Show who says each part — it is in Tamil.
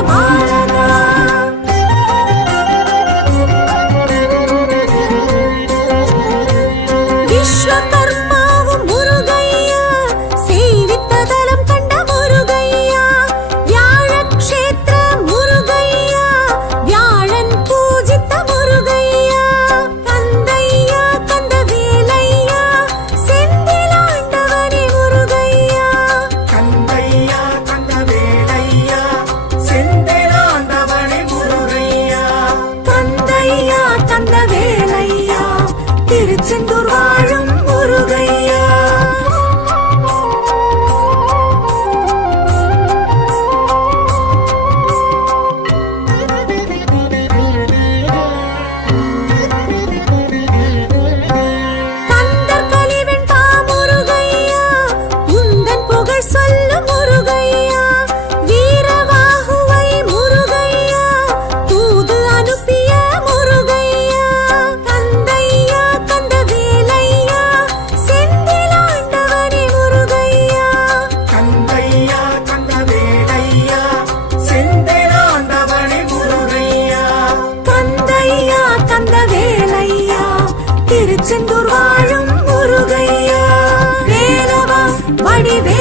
Speaker 1: Come on. திருச்செந்தூர் வாழும் முருகையா. வேலவா வடிவே